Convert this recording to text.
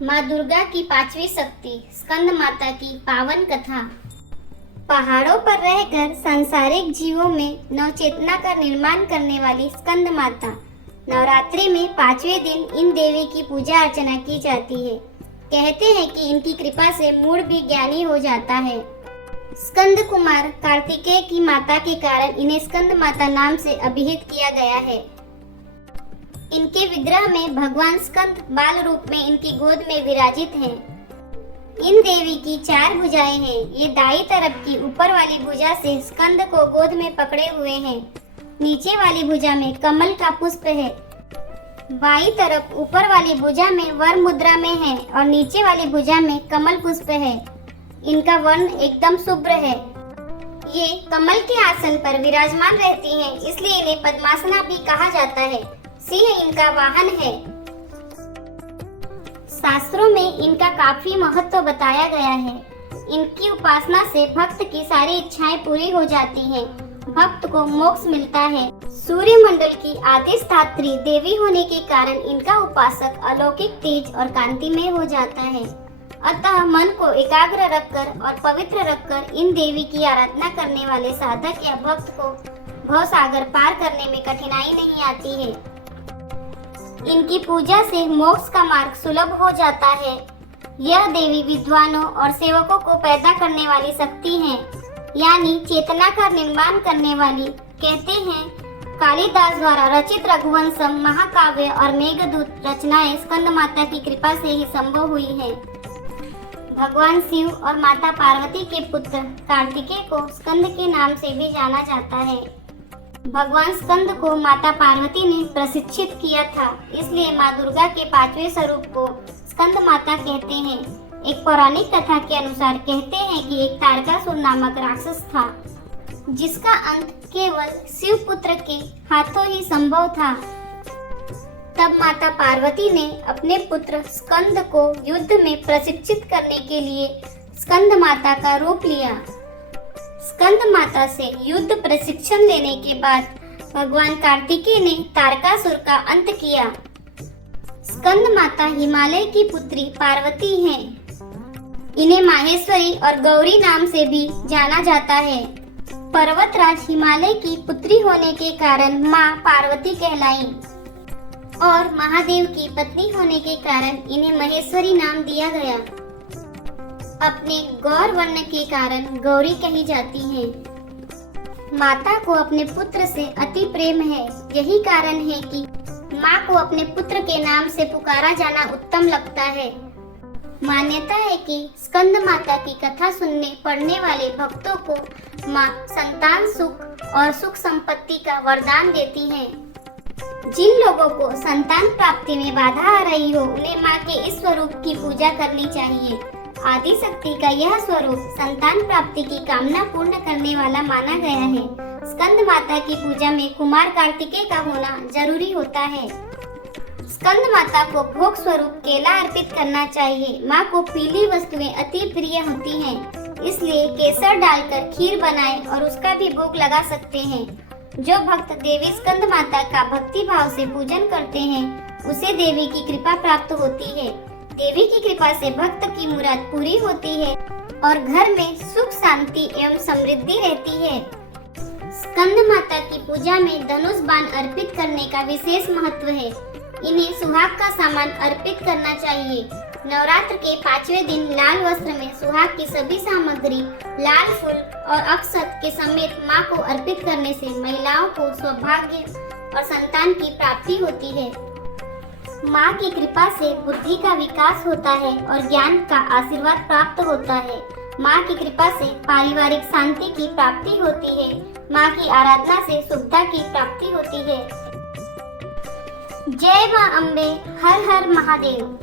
माँ दुर्गा की पांचवी शक्ति स्कंद माता की पावन कथा। पहाड़ों पर रहकर सांसारिक जीवों में नवचेतना का निर्माण करने वाली स्कंद माता नवरात्रि में पांचवें दिन इन देवी की पूजा अर्चना की जाती है। कहते हैं कि इनकी कृपा से मूढ़ भी ज्ञानी हो जाता है। स्कंद कुमार कार्तिकेय की माता के कारण इन्हें स्कंद माता नाम से अभिहित किया गया है। इनके विग्रह में भगवान स्कंद बाल रूप में इनकी गोद में विराजित हैं। इन देवी की 4 भुजाएं हैं। ये दाईं तरफ की ऊपर वाली भुजा से स्कंद को गोद में पकड़े हुए हैं। नीचे वाली भुजा में कमल का पुष्प है। बाईं तरफ ऊपर वाली भुजा में वर मुद्रा में है और नीचे वाली भुजा में कमल पुष्प है। इनका वर्ण एकदम शुभ्र है। ये कमल के आसन पर विराजमान रहती हैं, इसलिए इन्हें पद्मासना भी कहा जाता है। सिंह इनका वाहन है। शास्त्रों में इनका काफी महत्व बताया गया है। इनकी उपासना से भक्त की सारी इच्छाएं पूरी हो जाती हैं। भक्त को मोक्ष मिलता है। सूर्य मंडल की अधिष्ठात्री देवी होने के कारण इनका उपासक अलौकिक तेज और कांतिमय हो जाता है। अतः मन को एकाग्र रखकर और पवित्र रखकर इन देवी की आराधना करने वाले साधक या भक्त को भव सागर पार करने में कठिनाई नहीं आती है। इनकी पूजा से मोक्ष का मार्ग सुलभ हो जाता है। यह देवी विद्वानों और सेवकों को पैदा करने वाली शक्ति है, यानी चेतना का निर्माण करने वाली। कहते हैं कालिदास द्वारा रचित रघुवंशम महाकाव्य और मेघदूत रचनाएं स्कंद माता की कृपा से ही संभव हुई है। भगवान शिव और माता पार्वती के पुत्र कार्तिकेय को स्कंद के नाम से भी जाना जाता है। भगवान स्कंद को माता पार्वती ने प्रशिक्षित किया था, इसलिए माँ दुर्गा के 5वें स्वरूप को स्कंद माता कहते हैं। एक पौराणिक कथा के अनुसार कहते हैं कि एक तारकासुर नामक राक्षस था, जिसका अंत केवल शिव पुत्र के हाथों ही संभव था। तब माता पार्वती ने अपने पुत्र स्कंद को युद्ध में प्रशिक्षित करने के लिए स्कंद माता का रूप लिया। स्कंद माता से युद्ध प्रशिक्षण लेने के बाद भगवान कार्तिकेय ने तारकासुर का अंत किया। स्कंद माता हिमालय की पुत्री पार्वती हैं। इन्हें माहेश्वरी और गौरी नाम से भी जाना जाता है। पर्वतराज हिमालय की पुत्री होने के कारण माँ पार्वती कहलाई और महादेव की पत्नी होने के कारण इन्हें महेश्वरी नाम दिया गया। अपने गौर वर्ण के कारण गौरी कही जाती हैं। माता को अपने पुत्र से अति प्रेम है। यही कारण है कि माँ को अपने पुत्र के नाम से पुकारा जाना उत्तम लगता है। मान्यता है कि स्कंद माता की कथा सुनने पढ़ने वाले भक्तों को माँ संतान सुख और सुख संपत्ति का वरदान देती हैं। जिन लोगों को संतान प्राप्ति में बाधा आ रही हो, उन्हें माँ के इस स्वरूप की पूजा करनी चाहिए। आदि शक्ति का यह स्वरूप संतान प्राप्ति की कामना पूर्ण करने वाला माना गया है। स्कंद माता की पूजा में कुमार कार्तिकेय का होना जरूरी होता है। स्कंद माता को भोग स्वरूप केला अर्पित करना चाहिए। माँ को पीली वस्तुएं अति प्रिय होती हैं, इसलिए केसर डालकर खीर बनाएं और उसका भी भोग लगा सकते हैं। जो भक्त देवी स्कंद माता का भक्ति भाव से पूजन करते हैं, उसे देवी की कृपा प्राप्त होती है। देवी की कृपा से भक्त की मुराद पूरी होती है और घर में सुख शांति एवं समृद्धि रहती है। स्कंद माता की पूजा में धनुष बाण अर्पित करने का विशेष महत्व है। इन्हें सुहाग का सामान अर्पित करना चाहिए। नवरात्र के 5वें दिन लाल वस्त्र में सुहाग की सभी सामग्री, लाल फूल और अक्षत के समेत माँ को अर्पित करने से महिलाओं को सौभाग्य और संतान की प्राप्ति होती है। माँ की कृपा से बुद्धि का विकास होता है और ज्ञान का आशीर्वाद प्राप्त होता है। माँ की कृपा से पारिवारिक शांति की प्राप्ति होती है। माँ की आराधना से शुभता की प्राप्ति होती है। जय माँ अम्बे, हर हर महादेव।